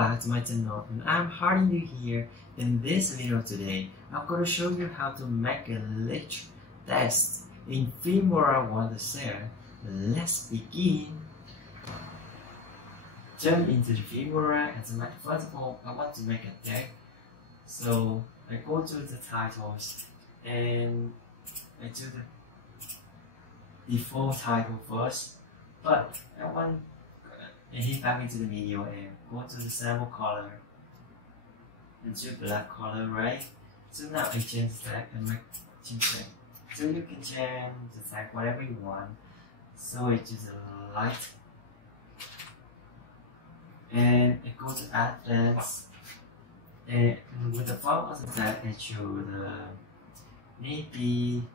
back to my channel, and I'm Hardy New here. In this video today, I'm going to show you how to make a lecture text in Filmora Wondershare. Let's begin. Jump into the Filmora and first of all, I want to make a text. So I go to the titles and I do the default title first, but I want and hit back into the video and go to the sample color and choose black color, right? So now I change the tag and make change tag. So you can change the tag whatever you want. So it's just a light. And I go to advanced and with the font of the tag I choose maybe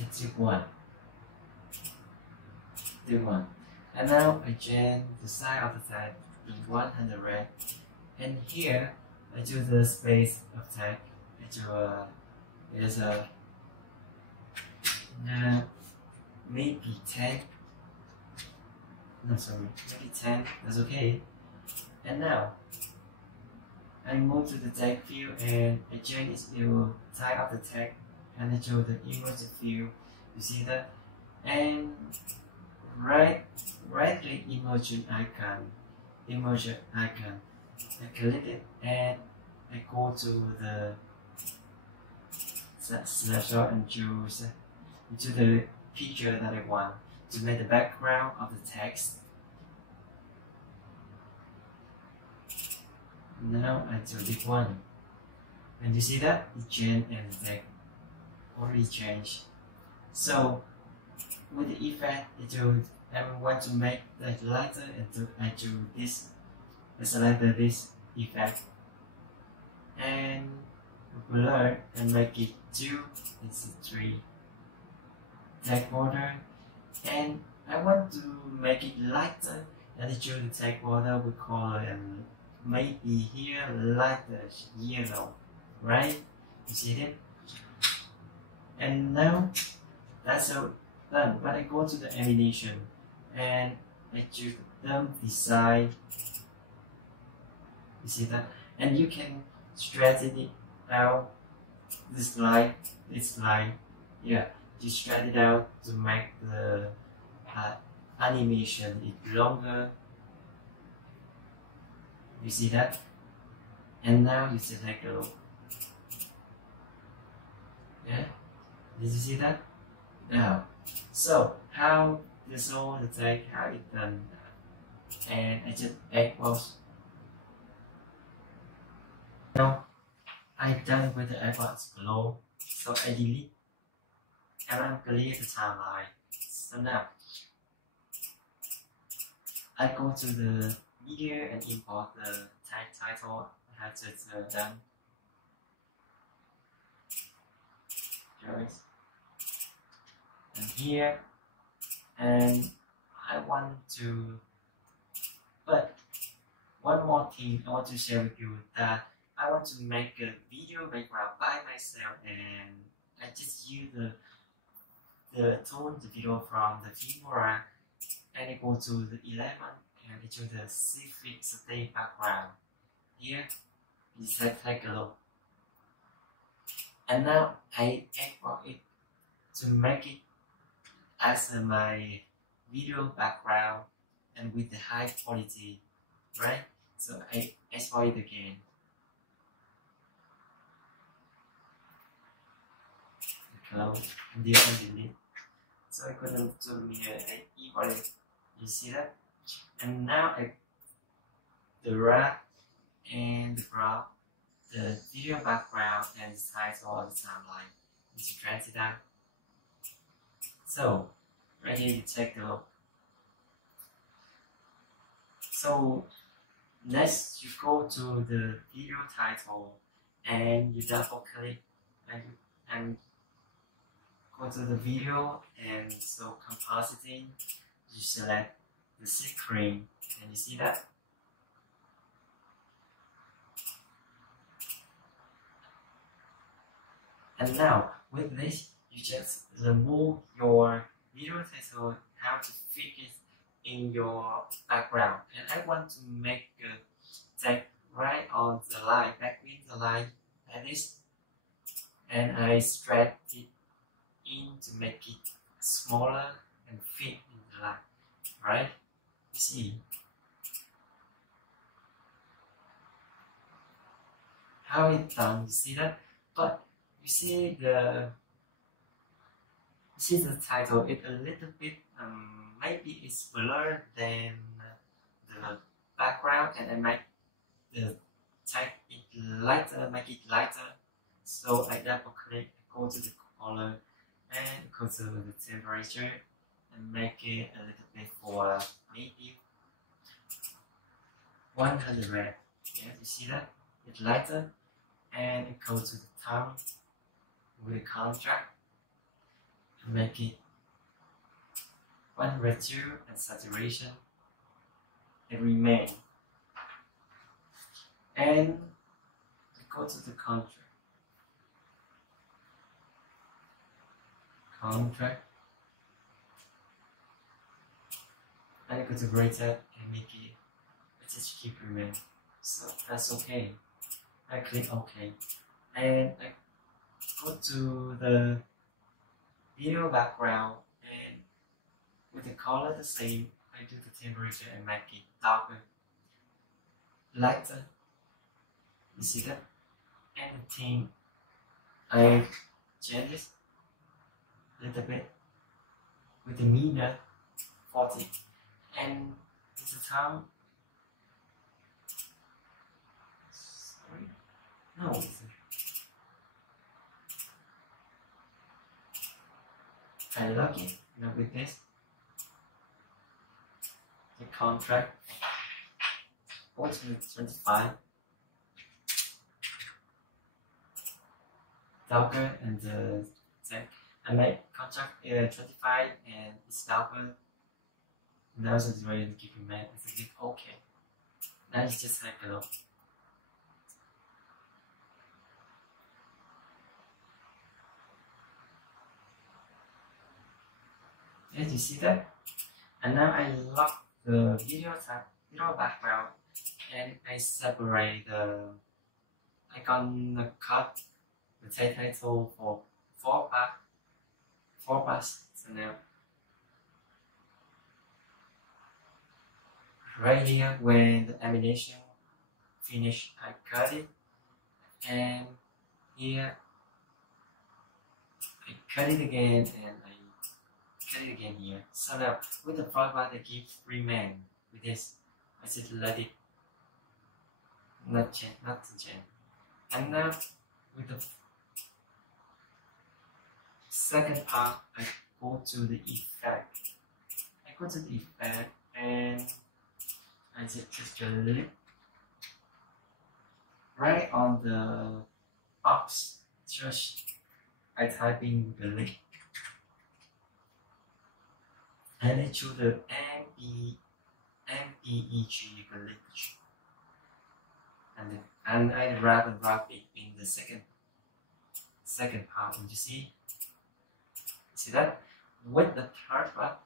let's do one. And now I change the size of the tag in 100 red, and here I do the space of tag. I do there's a maybe 10. No, sorry, maybe 10. That's okay. And now I move to the tag field and I change its new type of the tag, and I do the emoji field. You see that? And right click emoji icon. I click it and I go to the snapshot and choose the picture that I want to make the background of the text. Now I do this one, and you see that it changed and the text already changed. So with the effect, I want to make that lighter, and I do this. I select this effect and blur and make it 2 instead of 3. Tag border, and I want to make it lighter, and I choose the tag border with color and maybe here lighter yellow, right? You see it? And now that's all done. But I go to the animation and I choose them design. You see that? And you can stretch it out. This line, yeah, you stretch it out to make the animation longer. You see that? And now you select a look. Yeah, did you see that? Now, so how this all the tag, how it done, and I just equals. Now I done with the equals below, so I delete and I'm clear the timeline. So now I go to the media and import the tag title. I have just done. And here, and I want to, but one more thing I want to share with you, that I want to make a video background by myself, and I just use the tone the video from the Filmora, and I go to the 11 and I choose the civic state background. Here, you take a look. And now I export it to make it as my video background and with the high quality, right? So I export it again. Close and delete. So I go to the media and import it. You see that? And now I drag and drop the video background and the title of the timeline. You stretch it out. So right here you take a look. So next you go to the video title and you double click and go to the video, and so compositing, you select the screen and you see that. And now with this you just remove your video title, how to fit it in your background, and I want to make a text right on the line, between the line like this, and I stretch it in to make it smaller and fit in the line, right? You see how it's done, you see that? But you see the title is a little bit maybe it's blurred than the background, and I make the text make it lighter. So I double click, go to the color and go to the temperature and make it a little bit for maybe 100 red. Yeah, you see that? It's lighter, and it goes to the tone with contrast and make it 102 and saturation and remain. And go to the contrast. And I go to greater and make it. I just keep remain. So that's okay. I click OK, and I go to the video background, and with the color the same, I do the temperature and make it darker, lighter. You see that? And the thing, I change it a little bit with the meter 40, and it's a time. Sorry, no, it's I lock it, with this. The contract, go to 25, darker, and the I make contract 25 and it's darker. Now it's ready to keep it mad. It's a bit okay. Now it's just like a look. Yes, you see that? And now I lock the video background, and I separate the icon cut the title for four parts. So now right here, when the animation finish, I cut it, and here I cut it again, and I cut it again here. So now with the front part, I keep remain with this. I just let it not to change. And now with the second part, I go to the effect. And I just click right on the box. Just I type in the link, and I choose the MPEG village, and I drag and drop it in the second part. And you see that? With the third part,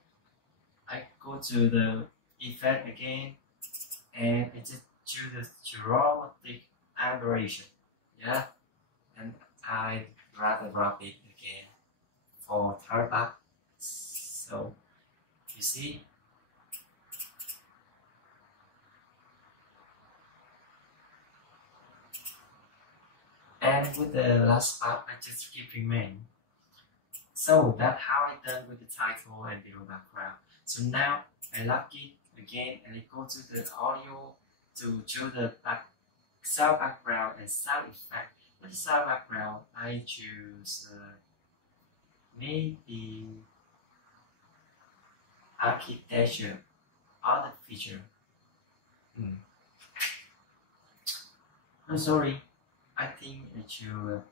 I go to the effect again, and I just choose the dramatic aberration. Yeah, and I drag and drop it again for third part. So you see, and with the last part, I just keep remain. So that's how I done with the title and video background. So now I lock it again, and I go to the audio to choose the sound background and sound effect. With the sound background, I choose maybe architecture, other feature. I'm sorry, I think I choose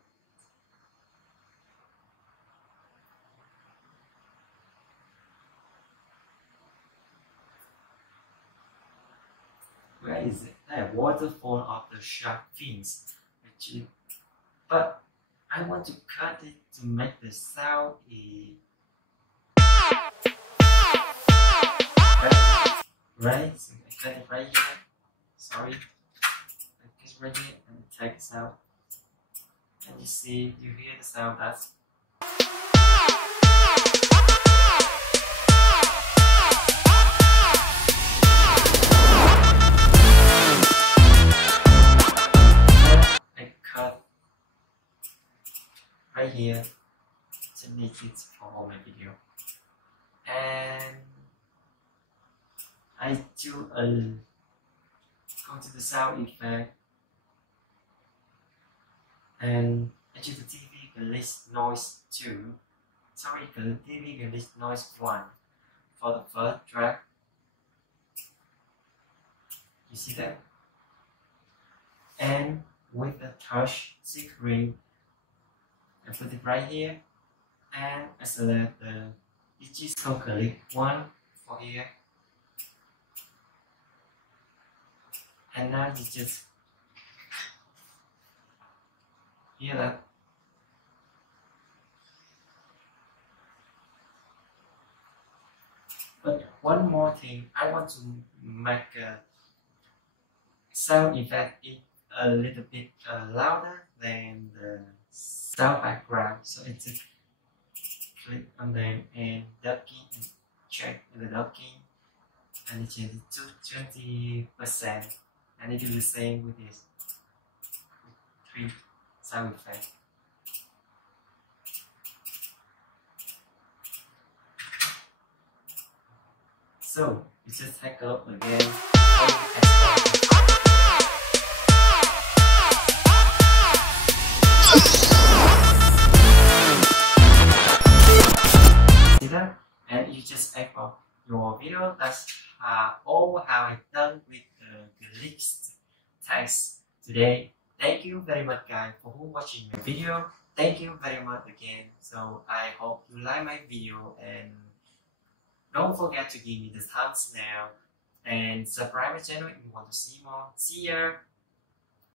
where is it? Waterfall of the shark fins. Actually, but I want to cut it to make the sound right? So I cut it right here. Sorry. I cut it right here and take it out. And you see, you hear the sound that's I cut right here to make it for my video. And I do go to the sound effect and I do the TV glitch noise 2. Sorry, the TV glitch noise 1 for the first track. You see that? And with the touch screen, I put it right here and I select the digital click 1 for here. And now you just hear that. But one more thing, I want to make a sound effect a little bit louder than the sound background. So I just click on them and ducking and check the ducking and change it to 20%. And I do the same with this 3 sound effect. So you just take a look again. See that? And you just export your video. That's all how I done with the glitched text today. Thank you very much guys for watching my video. Thank you very much again. So I hope you like my video and don't forget to give me the thumbs now and subscribe my channel if you want to see more. See ya!